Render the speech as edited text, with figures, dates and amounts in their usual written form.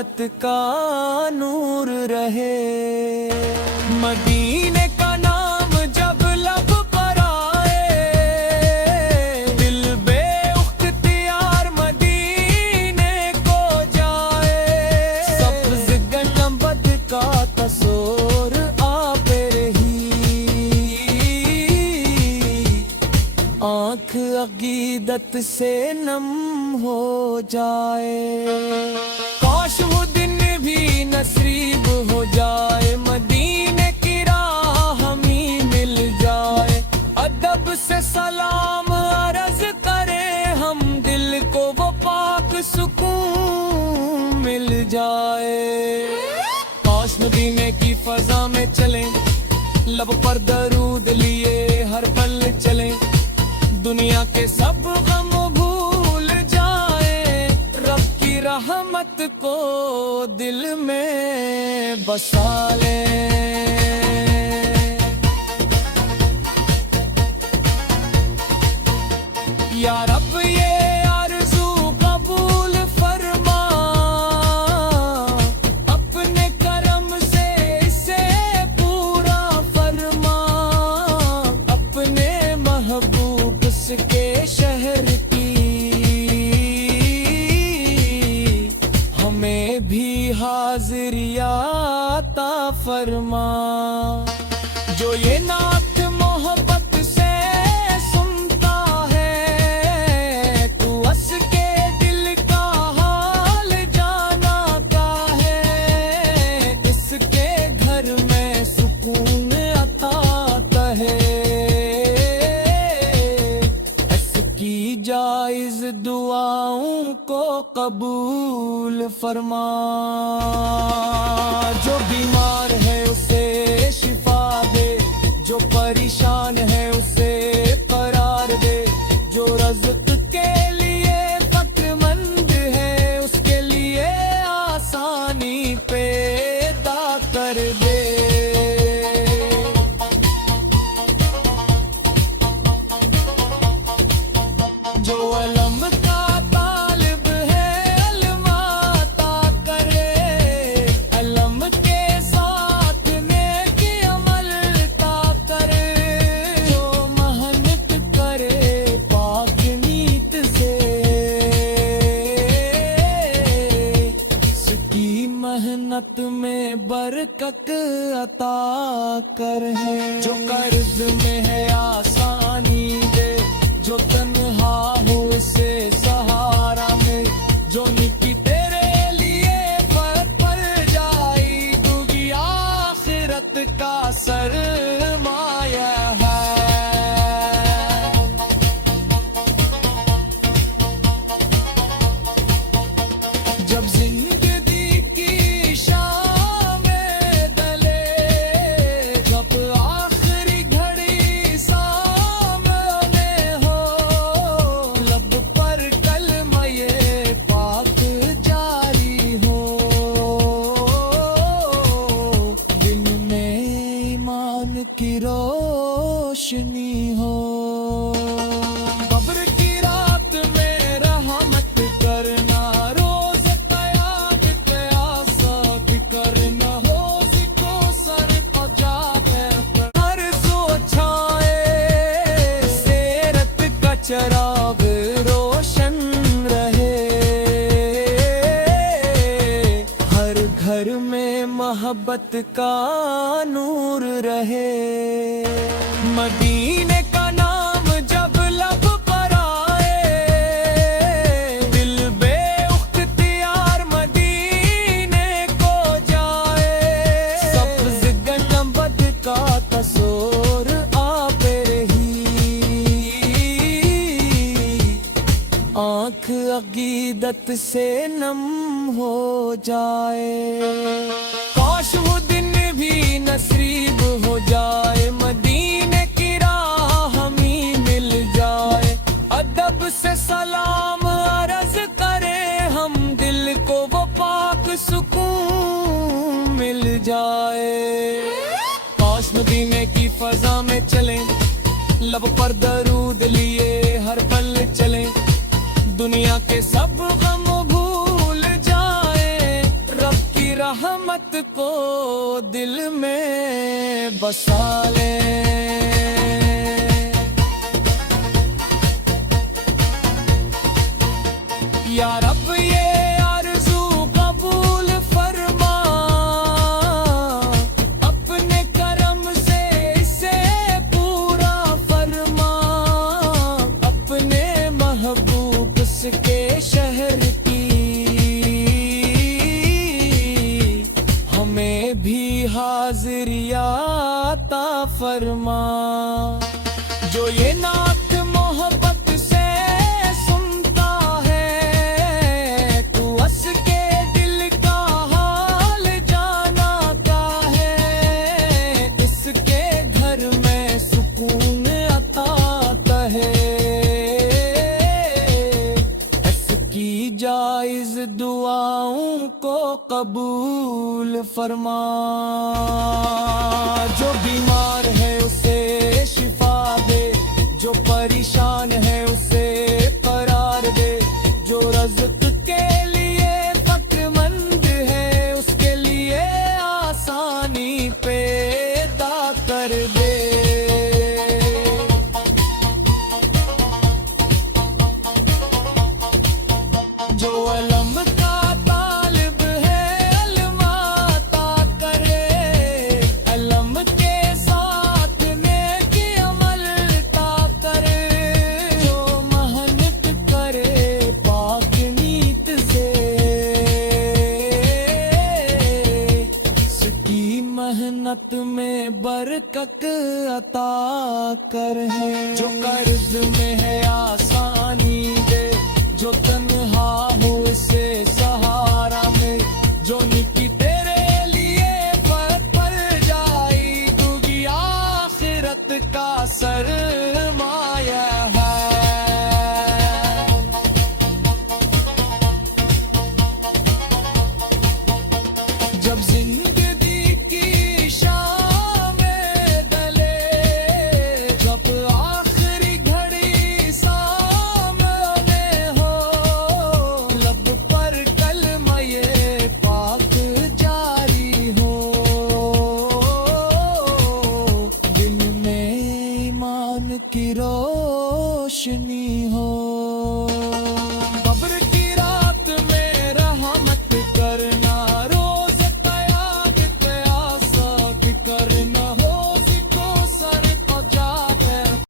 محبت کا نور رہے۔ مدینے کا نام جب لب پر آئے، دل بے اختیار مدینے کو جائے۔ سبز گنبد کا تصور آپ رہی، آنکھ عقیدت سے نم ہو جائے۔ کاش وہ دن بھی نصیب ہو جائے، مدینے کی راہ ہمیں مل جائے۔ ادب سے سلام عرض کرے ہم، دل کو وہ پاک سکون مل جائے۔ کاش مدینے کی فضا میں چلیں، لب پر درود لیے ہر پل چلیں، دنیا کے سب غم بھول جائیں، رب کی رحمت کو دل میں بسا لیں۔ یا رب یہ آرزو قبول فرما، اپنے کرم سے اسے پورا فرما، اپنے محبوب کے شہر کی ہمیں بھی حاضری عطا فرما۔ جو یہ نعت محبت سے سنتا ہے، تو اس کے دل کا حال جانا کا ہے، اس کے گھر میں سکون عطا ہے، کی جائز دعاؤں کو قبول فرما۔ جو بیمار ہے اسے شفا دے، جو پریشان ہے اسے قرار دے، جو رزق کے لیے فکر مند ہے اس کے لیے آسانی پیدا کر دے۔ جو علم کا طالب ہے علم عطا کرے، علم کے ساتھ نیکی عمل عطا کرے، جو محنت کرے پاک نیت سے، اس کی محنت میں برکت عطا کرے۔ جو قرض میں ہے آسانی دے، جو تنہا ہو اسے سہارا مل، جو نکی تیرے لیے فرق پڑ جائے، تو گی آخرت کا سرمایہ ہے۔ جب زندگی کی شام ڈلے، جب آخری گھڑی سامنے ہو، لب پر کلمہ یہ پاک جاری ہو، دل میں ایمان کی روشنی ہو۔ قبر کی رات میں رحمت کرنا، روز قیامت پہ آساد کرنا، حوض کو سر پجا کر ہر سوچائے، سیرت کا چراغ روشن رہے، ہر گھر میں محبت کا نور رہے۔ مدینے کا نام جب لب پر آئے، دل بے اختیار مدینے کو جائے۔ سبز گنبد کا تصور آپ رہی، آنکھ عقیدت سے نم ہو جائے۔ کاش وہ دن بھی نصیب ہو جائے، مدینے کی راہ ہمیں مل جائے۔ ادب سے سلام عرض کرے ہم، دل کو وہ پاک سکون مل جائے۔ کاش مدینے کی فضا میں چلیں، لب پر درود لیے ہر پل چلیں، دنیا کے سب غم بھول جائیں، کو دل میں بسا لے یا رب یہ آرزو قبول فرما اپنے کرم سے اسے پورا فرما اپنے محبوب کے شہر کی ہمیں بھی حاضری عطا فرما جو یہ نعت محبت سے سنتا ہے تو اس کے دل کا حال جانتا ہے اس کے گھر میں سکون عطا ہے اس کی جائز دعاؤں کو قبول فرما جو بیمار ہے اسے شفا دے جو پریشان ہے اسے قرار دے جو رزق کے لیے فکر مند ہے اس کے لیے آسانی پیدا کر دے جو علم کا طالب ہے علم عطا کرے علم کے ساتھ نیکی عمل عطا کرے جو محنت کرے پاک نیت سے اس کی محنت میں برکت عطا کرے جو قرض میں ہے آسانی دے جو تنہا ہو اسے سہارا میں جو نکی تیرے لیے فرق پڑ جائی تو گی آخرت کا سرمایہ ہے جب زندگی کی شام ڈلے جب آخری گھڑی سامنے ہو لب پر کلمہ پاک جاری ہو دل میں ایمان کی روشنی